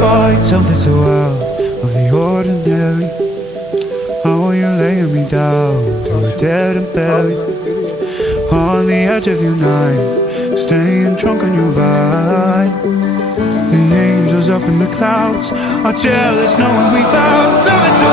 find something so out of the ordinary. How are you laying me down to a dead and buried on the edge of your night, staying drunk on your vine. The angels up in the clouds are jealous knowing we found something so